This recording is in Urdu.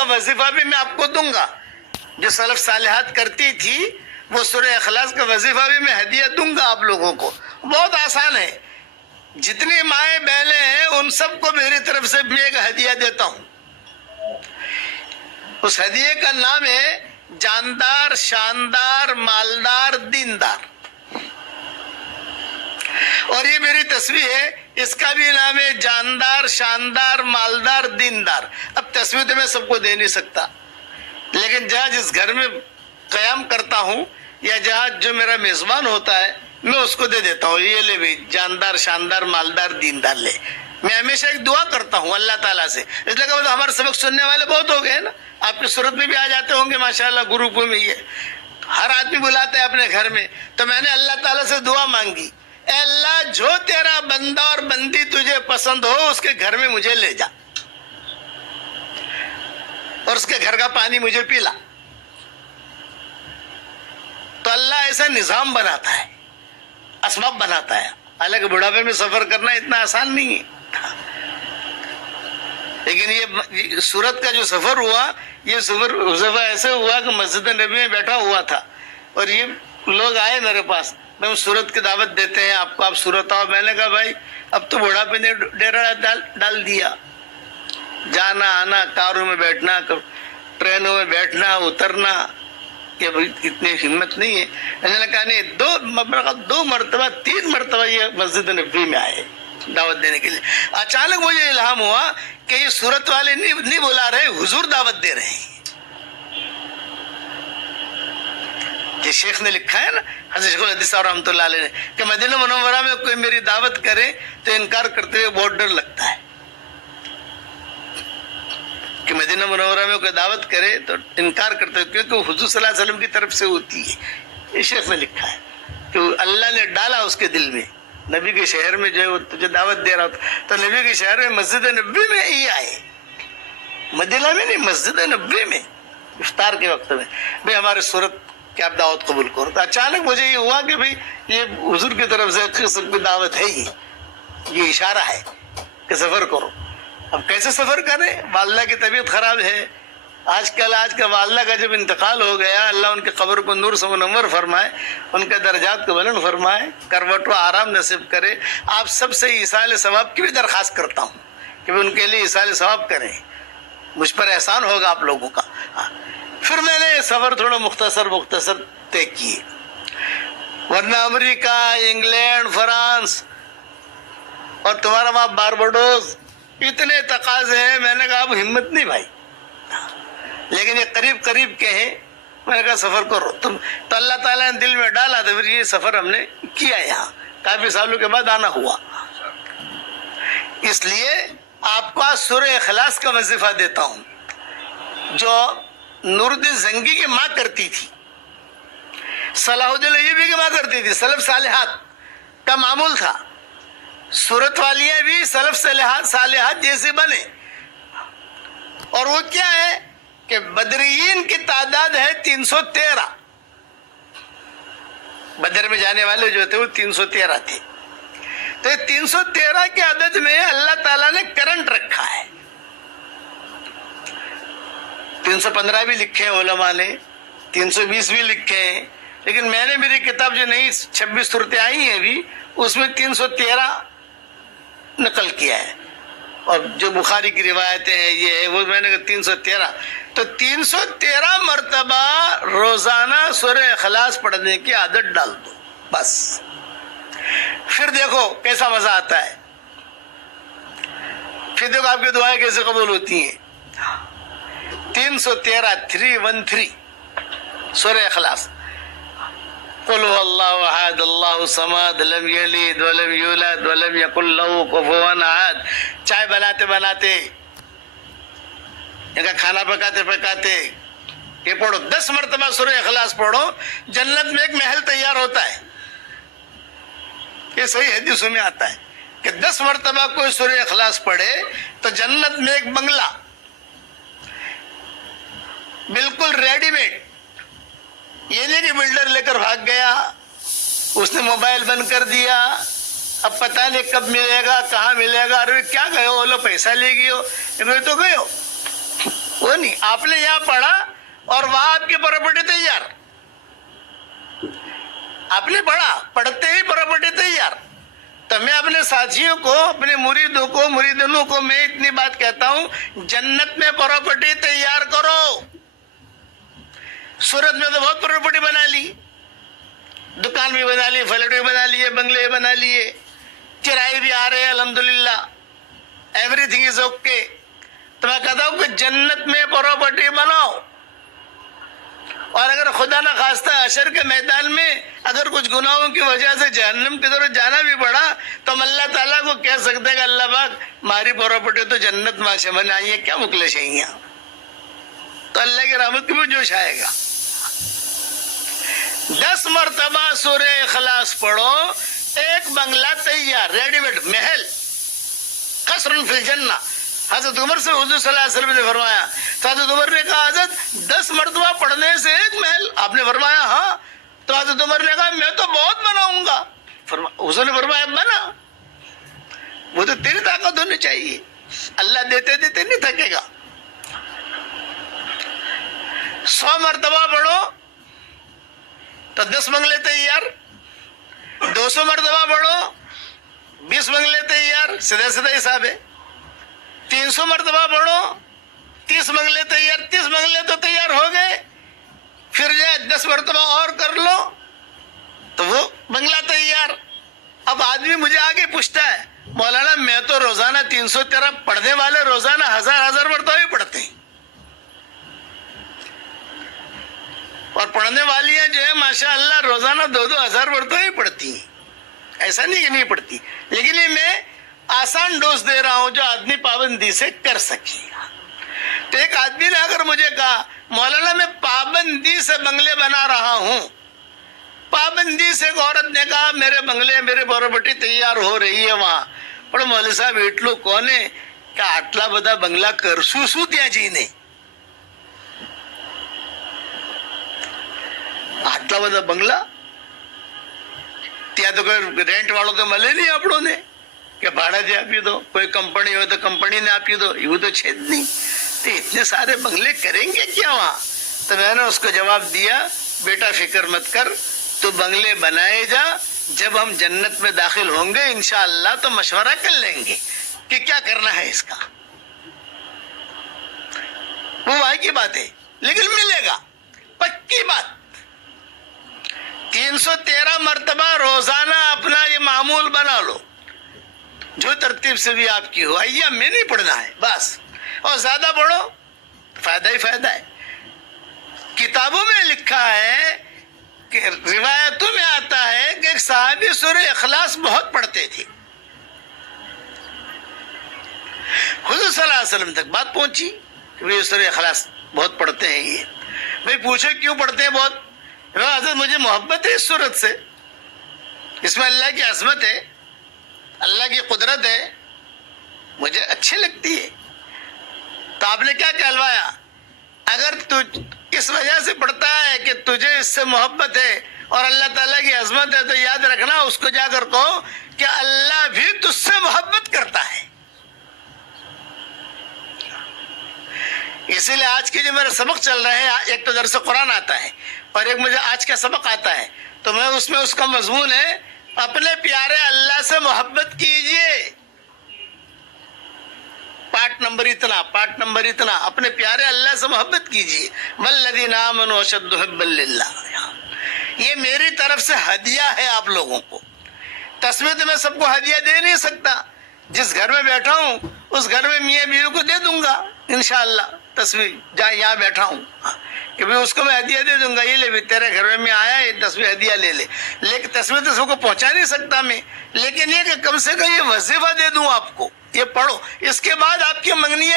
کا وظیفہ بھی میں آپ کو دوں گا، جو سلف صالحات کرتی تھی وہ سورہ اخلاص کا وظیفہ بھی میں ہدیہ دوں گا آپ لوگوں کو. بہت آسان ہے. جتنی مائیں بہنیں ہیں ان سب کو میری طرف سے میں ایک ہدیہ دیتا ہوں. اس ہدیے کا نام ہے جاندار، شاندار، مالدار، دیندار. اور یہ میری تصویر ہے، اس کا بھی نام ہے جاندار، شاندار، مالدار، دیندار. اب تصویر تو میں سب کو دے نہیں سکتا، لیکن جہاں جس گھر میں قیام کرتا ہوں یا جہاں جو میرا میزبان ہوتا ہے میں اس کو دے دیتا ہوں. یہ لے بھائی، جاندار، شاندار، مالدار، دیندار لے. میں ہمیشہ ایک دعا کرتا ہوں اللہ تعالیٰ سے، اس لیے کہ ہمارے سبق سننے والے بہت ہو گئے نا، آپ کی صورت میں بھی آ جاتے ہوں گے ماشاءاللہ، گروپ میں یہ ہر آدمی بلاتا ہے اپنے گھر میں. تو میں نے اللہ تعالیٰ سے دعا مانگی، اے اللہ جو تیرا بندہ اور بندی تجھے پسند ہو اس کے گھر میں مجھے لے جا اور اس کے گھر کا پانی مجھے پلا. تو اللہ ایسا نظام بناتا ہے، اسباب بناتا ہے. حالانکہ بڑھاپے میں سفر کرنا اتنا آسان نہیں ہے، لیکن یہ سورت کا جو سفر ہوا، یہ سفر ایسے ہوا کہ مسجد نبی میں بیٹھا ہوا تھا اور یہ لوگ آئے میرے پاس، میں سورت کی دعوت دیتے ہیں آپ کو، آپ سورت آؤ. میں نے کہا بھائی اب تو بڑھاپے نے ڈیرا ڈال دیا، جانا آنا، کاروں میں بیٹھنا، ٹرینوں میں بیٹھنا اترنا، یہ اتنی ہمت نہیں ہے. میں نے کہا نہیں، دو مرتبہ 3 مرتبہ یہ مسجد نبوی میں آئے دعوت دینے کے لیے. اچانک مجھے الہام ہوا کہ یہ سورت والے نہیں بلا رہے، حضور دعوت دے رہے ہیں. یہ شیخ نے لکھا ہے نا، حضرت شیخ الحدیث صاحب رحمۃ اللہ علیہ نے، کہ مدینہ منورہ میں کوئی میری دعوت کرے تو انکار کرتے ہوئے بہت ڈر لگتا ہے. کہ مدینہ منورہ میں کوئی دعوت کرے تو انکار کرتے ہوئے، کیونکہ وہ حضور صلی اللہ علیہ وسلم کی طرف سے ہوتی ہے. یہ شیخ نے لکھا ہے کہ اللہ نے ڈالا اس کے دل میں، نبی کے شہر میں جو ہے وہ تجھے دعوت دے رہا تھا، تو نبی کے شہر میں مسجد نبوی میں ہی آئے، مدینہ میں نہیں، مسجد نبوی میں افطار کے وقت میں، بھئی ہمارے صورت کہ آپ دعوت قبول کرو. تو اچانک مجھے یہ ہوا کہ بھئی یہ حضور کی طرف سے سب کی دعوت ہے، یہ اشارہ ہے کہ سفر کرو. اب کیسے سفر کریں؟ والدہ کی طبیعت خراب ہے. آج کا والدہ کا جب انتقال ہو گیا، اللہ ان کے قبر کو نور سے منور فرمائے، ان کے درجات کو بلند فرمائے، کروٹ و آرام نصیب کرے. آپ سب سے ایصال ثواب کی بھی درخواست کرتا ہوں کہ ان کے لیے ایصال ثواب کریں، مجھ پر احسان ہوگا آپ لوگوں کا. پھر میں نے سفر تھوڑا مختصر طے کیے، ورنہ امریکہ، انگلینڈ، فرانس اور تمہارا وہاں بارباڈوس، اتنے تقاضے ہیں. میں نے کہا اب ہمت نہیں بھائی، لیکن یہ قریب کے ہیں. میں نے کہا سفر کرو تم. تو اللہ تعالیٰ نے دل میں ڈالا، تو پھر یہ سفر ہم نے کیا. یہاں کافی سالوں کے بعد آنا ہوا. اس لیے آپ کو سورہ اخلاص کا وظیفہ دیتا ہوں، جو نور الدین زنگی کی ماں کرتی تھی، صلاح الدین ایوبی کی ماں کرتی تھی. سلف صالحات کا معمول تھا. سورت والیاں بھی سلف صالحات جیسے بنے. اور وہ کیا ہے کہ بدرین کی تعداد ہے 313. بدر میں جانے والے جو تھے وہ 313 تھے. تو 313 کے عدد میں اللہ تعالیٰ نے کرنٹ رکھا ہے. 315 بھی لکھے ہیں علماء نے، 320 بھی لکھے ہیں، لیکن میں نے میری کتاب جو نئی 26 صورتیں آئی ہیں ابھی، اس میں 313 نقل کیا ہے. اور جو بخاری کی روایتیں ہیں یہ ہے وہ میں نے کہا 313. تو 313 مرتبہ روزانہ سورہ اخلاص پڑھنے کی عادت ڈال دو بس. پھر دیکھو کیسا مزہ آتا ہے، پھر دیکھو آپ کی دعائیں کیسے قبول ہوتی ہیں. 313 سورہ اخلاص. قل هو اللہ احد اللہ الصمد لم یلد ولم یولد ولم یکن له کفوا احد. چائے بناتے بناتے یا کھانا پکاتے پکاتے یہ پڑھو. 10 مرتبہ سورہ اخلاص پڑھو، جنت میں ایک محل تیار ہوتا ہے. یہ صحیح حدیثوں میں آتا ہے کہ 10 مرتبہ کوئی سورہ اخلاص پڑھے تو جنت میں ایک بنگلہ بالکل ریڈی میڈ. یہ نہیں کہ بلڈر لے کر بھاگ گیا، اس نے موبائل بند کر دیا، اب پتہ نہیں کب ملے گا، کہاں ملے گا. ارے کیا گئے ہو، لو پیسہ لے گئے ہو، تو گئے ہو. وہ نہیں, آپ نے یہاں پڑھا اور وہاں آپ کی پراپرٹی تیار. آپ نے پڑھا, پڑھتے ہی پراپرٹی تیار. تو میں اپنے ساتھیوں کو, اپنے مریدوں کو, مریدنوں کو میں اتنی بات کہتا ہوں, جنت میں پراپرٹی تیار کرو. سورت میں تو بہت پراپرٹی بنا لی, دکان بھی بنا لی, فلیٹ بھی بنا لیے, بنگلے بھی بنا لیے, کرائے بھی آ رہے ہیں الحمدللہ, ایوری تھنگ از اوکے. تو میں کہتا ہوں کہ جنت میں پراپرٹی بناؤ. اور اگر خدا نہ خواستہ حشر کے میدان میں اگر کچھ گناہوں کی وجہ سے جہنم کی طرف جانا بھی پڑا تو ہم اللہ تعالیٰ کو کہہ سکتے ہیں کہ اللہ پاک ہماری پراپرٹی تو جنت میں سے بنائی ہے, کیا مکلے شہیاں. تو اللہ کی رحمت کی بھی جوش آئے گا. 10 مرتبہ سورہ اخلاص پڑھو, ایک بنگلہ تیار, ریڈی میڈ محل, قصر فی الجنہ. حضرت عمر سے حضور صلی اللہ علیہ وسلم نے فرمایا, تو حضرت عمر نے کہا حضرت 10 مرتبہ پڑھنے سے ایک محل. آپ نے فرمایا ہاں. تو حضرت عمر نے کہا میں تو بہت بناؤں گا. حضور نے فرمایا بنا, وہ تو تیری طاقت ہونی چاہیے, اللہ دیتے دیتے نہیں تھکے گا. 100 مرتبہ پڑھو تو 10 بنگلے تیار. 200 مرتبہ پڑھو 20 بنگلے تیار, سیدھا سیدھا حساب ہے. 300 مرتبہ پڑھو 30 بنگلے تیار. 30 بنگلے تو تیار ہو گئے, پھر جو 10 مرتبہ اور کر لو تو وہ بنگلہ تیار. اب آدمی مجھے آگے پوچھتا ہے مولانا میں تو روزانہ 313 پڑھنے والے روزانہ 1000 مرتبہ بھی پڑھتے ہیں, اور پڑھنے والیاں جو ہے ماشاءاللہ روزانہ 2,000 مرتبہ بھی پڑھتی ہیں. ایسا نہیں کہ نہیں پڑھتی, لیکن یہ میں آسان ڈوز دے رہا ہوں جو آدمی پابندی سے کر سکے گا. تو ایک آدمی نے اگر مجھے کہا مولانا میں پابندی سے بنگلے بنا رہا ہوں, پابندی سے ایک عورت نے کہا میرے بنگلے میرے پراپرٹی تیار ہو رہی ہے وہاں, پر مولوی صاحب ایٹلو کونے کہ આટલા બધા બંગલા કરશું શું ત્યાં જઈને, આટલા બધા બંગલા ત્યાં તો કોઈ રેન્ટ વાળો તો મળે નહીં આપણોને کہ بھاڑا آپ دو, کوئی کمپنی ہو تو کمپنی نے آپ دو, یہ تو چھید نہیں. تو اتنے سارے بنگلے کریں گے کیا وہاں؟ تو میں نے اس کو جواب دیا بیٹا فکر مت کر, تو بنگلے بنائے جا, جب ہم جنت میں داخل ہوں گے انشاءاللہ تو مشورہ کر لیں گے کہ کیا کرنا ہے اس کا. وہ وہاں کی بات ہے, لیکن ملے گا, پکی بات. 313 مرتبہ روزانہ اپنا یہ معمول بنا لو, جو ترتیب سے بھی آپ کی ہو. ایام میں نہیں پڑھنا ہے بس, اور زیادہ پڑھو فائدہ ہی فائدہ ہے. کتابوں میں لکھا ہے کہ روایتوں میں آتا ہے کہ ایک صحابی سورہ اخلاص بہت پڑھتے تھے. حضور صلی اللہ علیہ وسلم تک بات پہنچی کہ یہ سورہ اخلاص بہت پڑھتے ہیں. یہ بھائی پوچھو کیوں پڑھتے ہیں بہت؟ حضرت مجھے محبت ہے اس سورت سے, اس میں اللہ کی عظمت ہے, اللہ کی قدرت ہے, مجھے اچھی لگتی ہے. تو آپ نے کیا کہلوایا, اگر تو اس وجہ سے پڑھتا ہے کہ تجھے اس سے محبت ہے اور اللہ تعالیٰ کی عظمت ہے, تو یاد رکھنا اس کو جا کر کہو کہ اللہ بھی تجھ سے محبت کرتا ہے. اسی لیے آج کے جو میرے سبق چل رہے ہیں, ایک تو درس قرآن آتا ہے اور ایک مجھے آج کا سبق آتا ہے, تو میں اس میں اس کا مضمون ہے اپنے پیارے اللہ سے محبت کیجئے. پارٹ نمبر اتنا اپنے پیارے اللہ سے محبت کیجئے. والذین آمنوا اشد حبا للہ, یہ میری طرف سے ہدیہ ہے آپ لوگوں کو. تصویر تو میں سب کو ہدیہ دے نہیں سکتا, جس گھر میں بیٹھا ہوں اس گھر میں میاں بیوی کو دے دوں گا انشاءاللہ. تصویر جہاں یہاں بیٹھا ہوں کہ بھی اس کو میں ہدیہ دے دوں گا, یہ لے بھی تیرے گھر میں آیا یہ تصویر ہدیہ لے لے. لیکن تصویر تو سب کو پہنچا نہیں سکتا میں, لیکن یہ کہ کم سے کم یہ وظیفہ دے دوں آپ کو, یہ پڑھو. اس کے بعد آپ کی منگنی